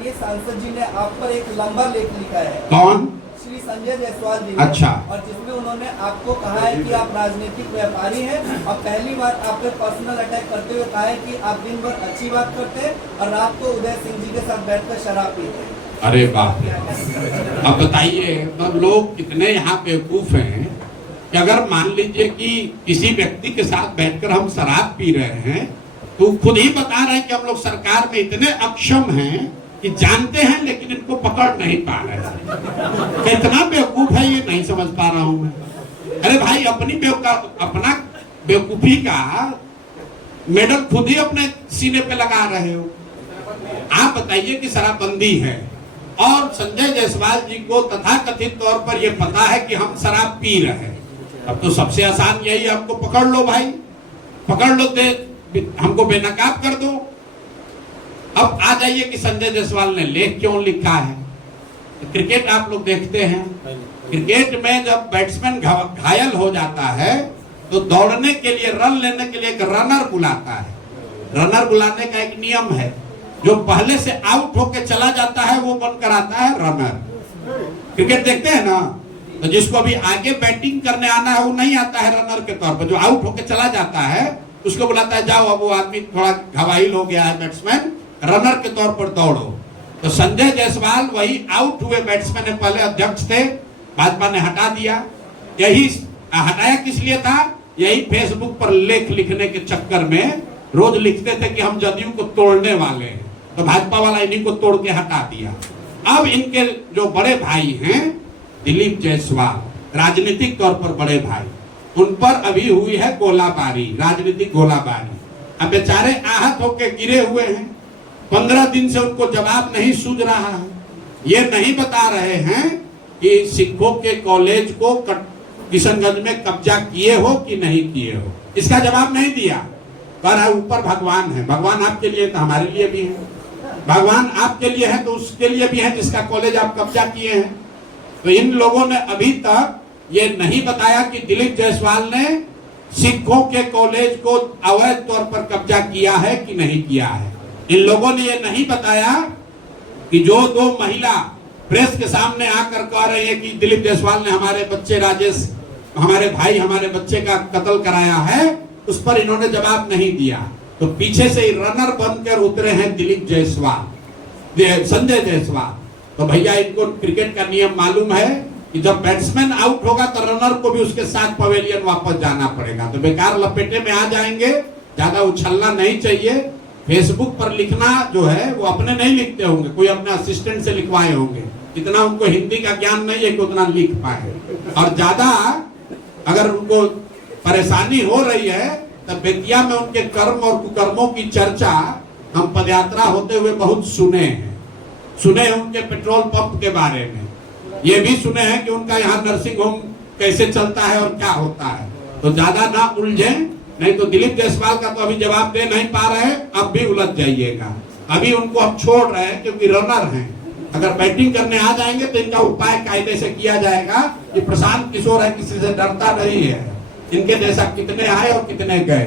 स्थानीय सांसद जी ने आप पर एक लंबा लेख लिखा है। कौन? श्री संजय जायसवाल जी ने। अच्छा। और जिसमें उन्होंने आपको कहा है कि आप राजनीतिक व्यापारी हैं और पहली बार आप पे पर्सनल अटैक करते हुए कहा है कि आप दिन भर अच्छी बात करते हैं और रात को उदय सिंह जी के साथ बैठकर शराब पीते हैं। अरे बाप रे! अब बताइए, तो लोग कितने यहाँ बेवकूफ हैं कि अगर मान लीजिए कि किसी व्यक्ति के साथ बैठकर हम शराब पी रहे हैं, तो खुद ही बता रहे हैं कि हम लोग सरकार में इतने अक्षम हैं कि जानते हैं लेकिन इनको पकड़ नहीं पा रहे हैं। कितना बेवकूफ है ये नहीं समझ पा रहा हूं मैं। अरे भाई, अपना बेवकूफी का मेडल खुद ही अपने सीने पे लगा रहे हो। आप बताइए कि शराबबंदी है और संजय जायसवाल जी को तथाकथित तौर पर यह पता है कि हम शराब पी रहे हैं। अब तो सबसे आसान यही, हमको पकड़ लो भाई, पकड़ लो, हमको बेनकाब कर दो। अब आ जाइए कि संजय जायसवाल ने लेख क्यों लिखा है। क्रिकेट आप लोग देखते हैं, क्रिकेट में जब बैट्समैन घायल हो जाता है तो दौड़ने के लिए, रन लेने के लिए एक रनर बुलाता है। रनर बुलाने का एक नियम है, जो पहले से आउट होके चला जाता है वो बनकर आता है रनर। क्रिकेट देखते हैं ना, तो जिसको अभी आगे बैटिंग करने आना है वो नहीं आता है रनर के तौर पर, जो आउट होके चला जाता है उसको बुलाता है, जाओ अब वो आदमी थोड़ा घायल हो गया है बैट्समैन, रनर के तौर पर दौड़ो। तो संजय जायसवाल वही आउट हुए बैट्समैन है, पहले अध्यक्ष थे, भाजपा ने हटा दिया। यही हटाया किस लिए था? यही फेसबुक पर लेख लिखने के चक्कर में रोज लिखते थे कि हम जदयू को तोड़ने वाले हैं, तो भाजपा वाला इन्हीं को तोड़ के हटा दिया। अब इनके जो बड़े भाई हैं दिलीप जायसवाल, राजनीतिक तौर पर बड़े भाई, उन पर अभी हुई है गोलाबारी, राजनीतिक गोलाबारी। अब बेचारे आहत होकर गिरे हुए हैं, 15 दिन से उनको जवाब नहीं सूझ रहा है। ये नहीं बता रहे हैं कि सिखों के कॉलेज को किशनगंज में कब्जा किए हो कि नहीं किए हो, इसका जवाब नहीं दिया। कह रहा है ऊपर भगवान है। भगवान आपके लिए तो हमारे लिए भी है, भगवान आपके लिए है तो उसके लिए भी है जिसका कॉलेज आप कब्जा किए हैं। तो इन लोगों ने अभी तक ये नहीं बताया कि दिलीप जायसवाल ने सिखों के कॉलेज को अवैध तौर पर कब्जा किया है कि नहीं किया है। इन लोगों ने ये नहीं बताया कि जो 2 महिला प्रेस के सामने आकर कह रही है कि दिलीप जायसवाल ने हमारे बच्चे राजेश, हमारे भाई, हमारे बच्चे का कत्ल कराया है, उस पर इन्होंने जवाब नहीं दिया। तो पीछे से ही रनर बनकर उतरे हैं दिलीप जायसवाल, संजय जायसवाल। तो भैया, इनको क्रिकेट का नियम मालूम है कि जब बैट्समैन आउट होगा तो रनर को भी उसके साथ पवेलियन वापस जाना पड़ेगा। तो बेकार लपेटे में आ जाएंगे, ज्यादा उछलना नहीं चाहिए। फेसबुक पर लिखना जो है वो अपने नहीं लिखते होंगे, कोई अपने असिस्टेंट से लिखवाए होंगे। इतना उनको हिंदी का ज्ञान नहीं है कि उतना लिख पाए। और ज्यादा अगर उनको परेशानी हो रही है तब बेतिया में उनके कर्म और कुकर्मों की चर्चा हम पदयात्रा होते हुए बहुत सुने हैं। सुने हैं उनके पेट्रोल पंप के बारे में, ये भी सुने हैं कि उनका यहाँ नर्सिंग होम कैसे चलता है और क्या होता है। तो ज्यादा ना उलझे, नहीं तो दिलीप जायसवाल का तो अभी जवाब दे नहीं पा रहे, अब भी उलझ जाइएगा। अभी उनको हम छोड़ रहे हैं क्योंकि रनर हैं, अगर बैटिंग करने आ जाएंगे तो इनका उपाय कायदे से किया जाएगा। ये प्रशांत किशोर है, किसी से डरता नहीं है। इनके जैसा कितने आए और कितने गए।